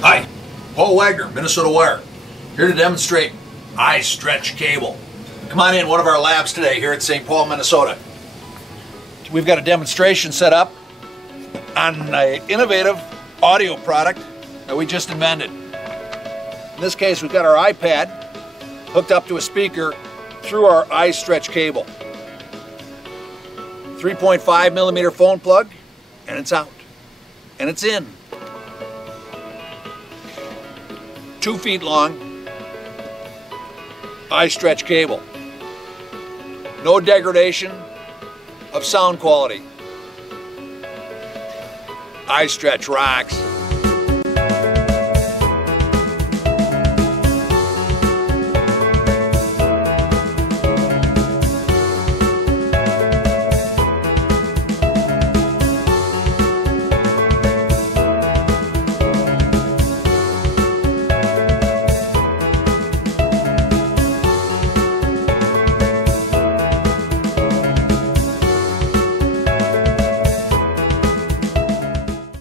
Hi, Paul Wagner, Minnesota Wire, here to demonstrate iStretch cable. Come on in one of our labs today here at St. Paul, Minnesota. We've got a demonstration set up on an innovative audio product that we just invented. In this case, we've got our iPad hooked up to a speaker through our iStretch cable. 3.5 millimeter phone plug, and it's out, and it's in. 2 feet long iStretch cable. No degradation of sound quality. iStretch rocks.